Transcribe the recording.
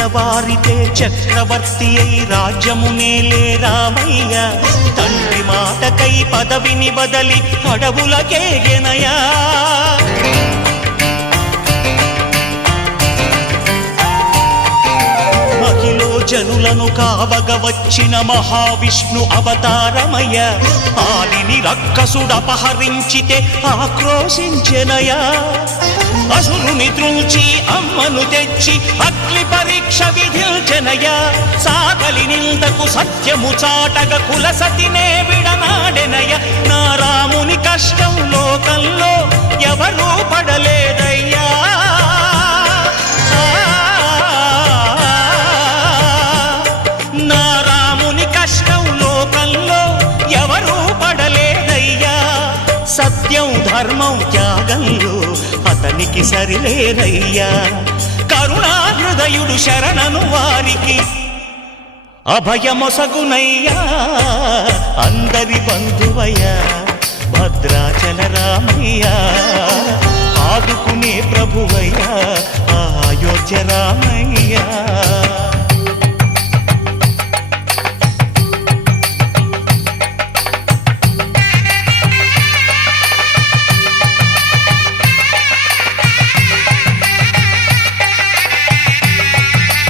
తెల్లవారితే చక్రవర్తి అయి రాజ్యమునేలే రామయ్య తండ్రి మాటకై పదవిని బదలి అడవులకేగెనయా మహిలో జనులను కావగ వచ్చిన మహావిష్ణు అవతారమయ్య ఆలిని రక్కసుడపహరించితే ఆక్రోశించెనయా అసురుని త్రుంచి అమ్మను తెచ్చి అగ్ని పరీక్ష విధించెనయా సాగలి నిందకు సత్యము చాటగ కులసతినే విడనాడెనయ నా రాముని కష్టం లోకంలో ఎవరూ పడలేదయ్యా నా రాముని కష్టం లోకంలో ఎవరూ పడలేదయ్యా సత్యం ధర్మం త్యాగంలో అతనికి సరిలేరయ్యా కరుణా హృదయుడు శరణను వారికి అభయమొసగునయ్యా అందరి బంధువయ్యా భద్రాచల రామయ్యా ఆదుకునే ప్రభువయ్యా అయోధ్య రామయ్యా